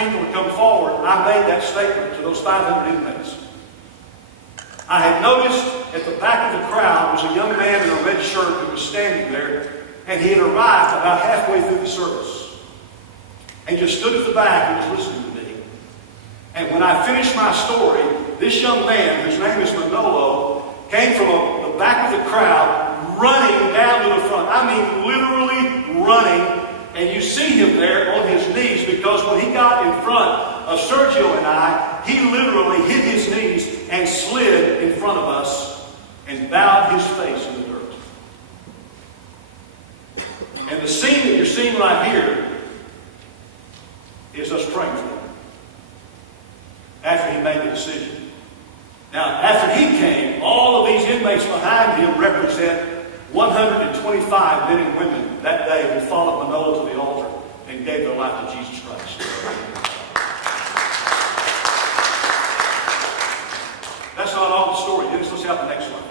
people to come forward, I made that statement to those 500 inmates. I had noticed at the back of the crowd was a young man in a red shirt who was standing there, and he had arrived about halfway through the service. And just stood at the back and was listening to me. And when I finished my story, this young man, whose name is Manolo, came from the back of the crowd, running down to the front. I mean, literally running. And you see him there on his knees, because when he got in front of Sergio and I, he literally hit his knees and slid in front of us and bowed his face in the dirt. And the scene that you're seeing right here is us praying for him after he made the decision. Now, after he came, all of these inmates behind him represent 125 men and women that day who followed Manolo to the altar and gave their life to Jesus Christ. That's not all the story. Dennis, let's have the next one.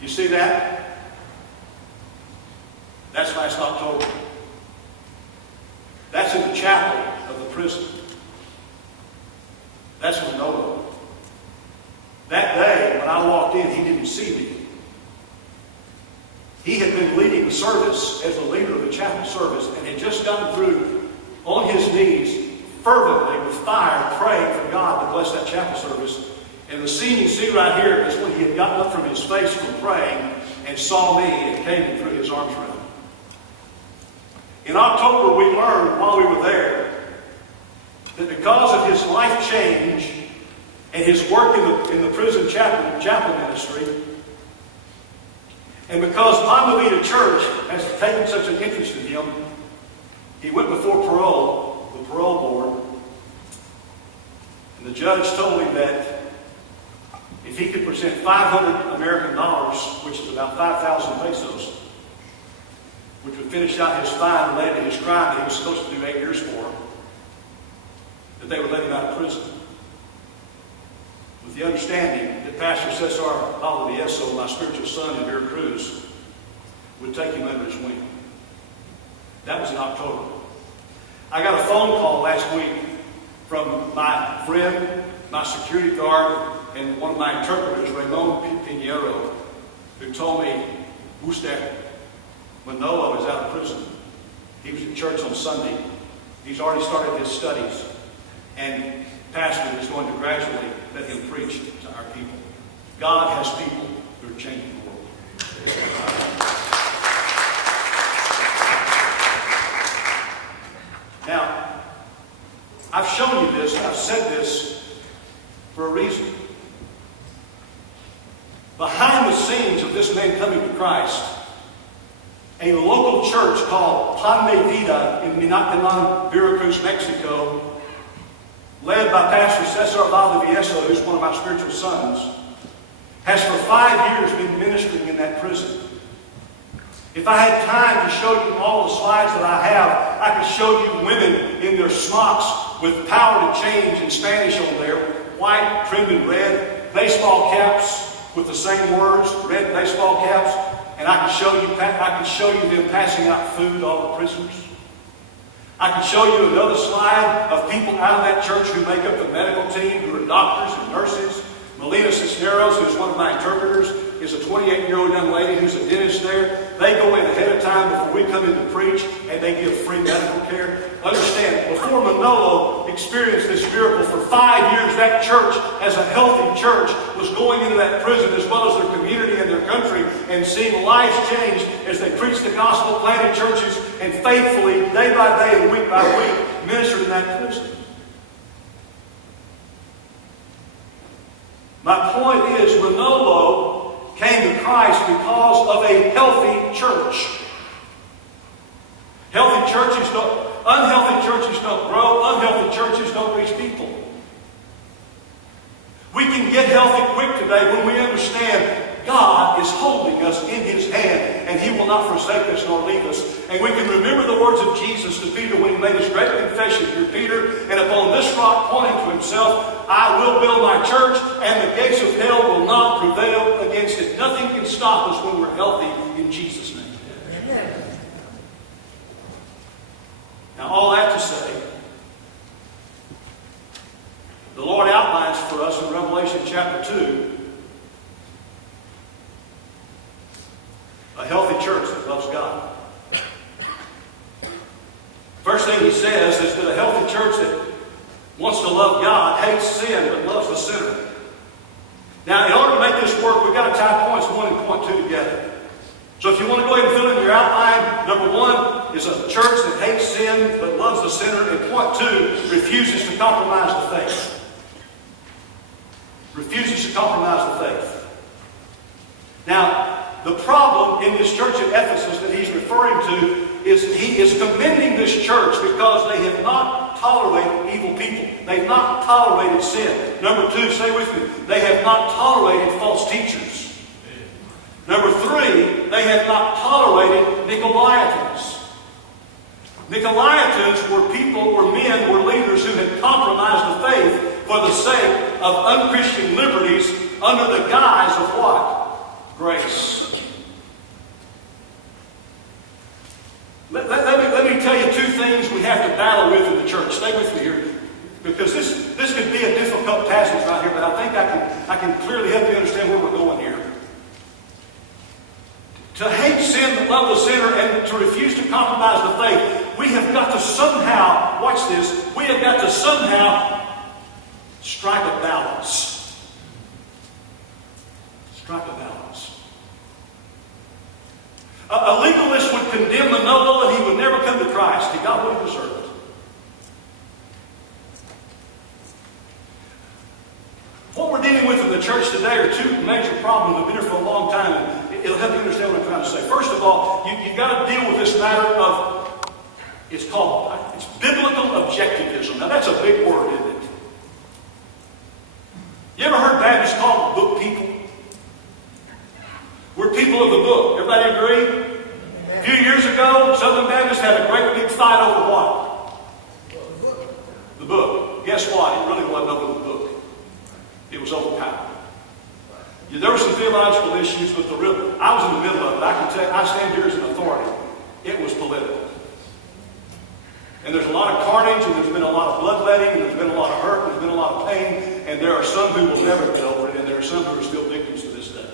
You see that? That's last October. That's in the chapel of the prison. That's Manolo. That day, when I walked in, he didn't see me. He had been leading the service as the leader of the chapel service and had just gotten through on his knees fervently with fire praying for God to bless that chapel service. And the scene you see right here is when he had gotten up from his face from praying and saw me and came and threw his arms around me. In October, we learned while we were there that because of his life change and his work in the prison chapel ministry, and because Palma Vida Church has taken such an interest in him, he went before the parole board, and the judge told him that if he could present 500 American dollars, which is about 5,000 pesos, which would finish out his fine related to his crime that he was supposed to do 8 years for, that they would let him out of prison. With the understanding that Pastor Cesar Valdivieso, my spiritual son in Veracruz, would take him under his wing. That was in October. I got a phone call last week from my friend, my security guard, and one of my interpreters, Ramon Pinheiro, who told me, "Usted, Manolo is out of prison. He was in church on Sunday. He's already started his studies. And Pastor is going to gradually let him preach to our people." God has people who are changing the world. Now, I've shown you this, and I've said this for a reason. Behind the scenes of this man coming to Christ, a local church called Pan de Vida in Minatitlán, Veracruz, Mexico, led by Pastor Cesar Valdivieso, who's one of my spiritual sons, has for 5 years been ministering in that prison. If I had time to show you all the slides that I have, I could show you women in their smocks with "Power to Change" in Spanish on there, white, trimmed in red, baseball caps with the same words, red baseball caps, and I could show you them passing out food to all the prisoners. I could show you another slide of people out of that church who make up the medical team, who are doctors and nurses. Melina Cisneros, who's one of my interpreters, is a 28-year-old young lady who's a dentist there. They go in ahead of time before we come in to preach, and they give free medical care. Understand, before Manolo experienced this miracle, for 5 years, that church, as a healthy church, was going into that prison as well as their community and their country and seeing lives change as they preached the gospel, planted churches, and faithfully, day by day and week by week, ministered in that prison. My point is, Manolo came to Christ because of a healthy church. Unhealthy churches don't grow. Unhealthy churches don't reach people. We can get healthy quick today when we understand God is holding us in His hand, and He will not forsake us nor leave us. And we can remember the words of Jesus to Peter when He made His great confession through Peter, "And upon this rock," pointing to Himself, "I will build my church, and the gates of hell will not prevail against it." Nothing can stop us when we're healthy in Jesus' name. Now, all that to say, for us in Revelation chapter 2. A healthy church that loves God. First thing he says is that a healthy church that wants to love God hates sin but loves the sinner. Now, in order to make this work, we've got to tie points 1 and point 2 together. So if you want to go ahead and fill in your outline, number 1 is a church that hates sin but loves the sinner, and point 2 refuses to compromise the faith. Refuses to compromise the faith. Now, the problem in this church at Ephesus that he's referring to is he is commending this church because they have not tolerated evil people. They've not tolerated sin. Number 2, stay with me, they have not tolerated false teachers. Number 3, they have not tolerated Nicolaitans. Nicolaitans were people, were men, were leaders who had compromised the faith for the sake of unchristian liberties under the guise of what? Grace. Let me tell you 2 things we have to battle with in the church. Stay with me here, because this could be a difficult passage right here, but I think I can clearly help you understand where we're going here. To hate sin but love the sinner and to refuse to compromise the faith, we have got to somehow, watch this, we have got to somehow strike a balance. Strike a balance. A legalist would condemn the noble and he would never come to Christ. He got what he deserved. What we're dealing with in the church today are 2 major problems that have been here for a long time, and it'll help you understand what I'm trying to say. First of all, you've got to deal with this matter of, it's biblical objectivism. Now that's a big word, isn't it? You ever heard Baptists called book people? We're people of the book. Everybody agree? A few years ago, Southern Baptists had a great big fight over what? The book. Guess what? It really wasn't over the book. It was over power. Yeah, there were some theological issues, but I was in the middle of it. I can tell you, I stand here as an authority. It was political. And there's a lot of carnage, and there's been a lot of bloodletting, and there's been a lot of hurt, and there's been a lot of pain, and there are some who will never get over it, and there are some who are still victims to this day.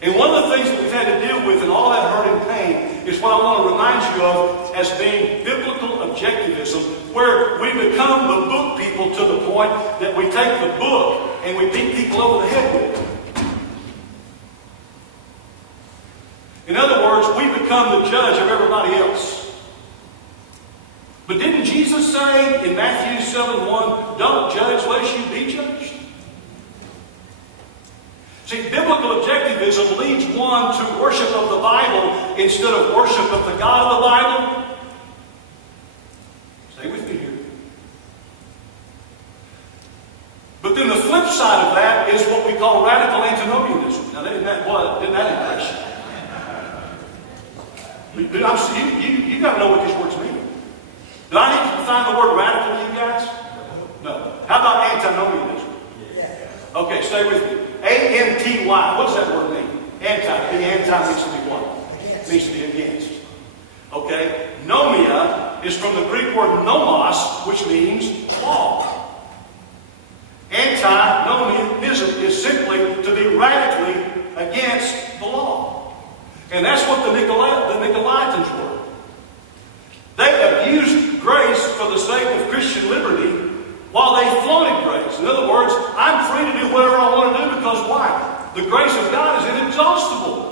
And one of the things that we've had to deal with in all that hurt and pain is what I want to remind you of as being biblical objectivism, where we become the book people to the point that we take the book and we beat people over the head with it. In other words, we become the judge of everybody else. But didn't Jesus say in Matthew 7:1, don't judge lest you be judged? See, biblical objectivism leads one to worship of the Bible instead of worship of the God of the Bible. Stay with me here. But then the flip side of that is what we call radical antinomianism. Now, didn't that impress you? You got to know what these words mean. Do I need to define the word radical to you guys? No. How about antinomianism? Okay, stay with me. A-N-T-Y. What does that word mean? Anti. Being anti means to be what? It means to be against. Okay? Nomia is from the Greek word nomos, which means law. Antinomianism is simply to be radically against the law. And that's what the Nicolaitans were. They abused grace for the sake of Christian liberty while they flaunted grace. In other words, I'm free to do whatever I want to do because why? The grace of God is inexhaustible.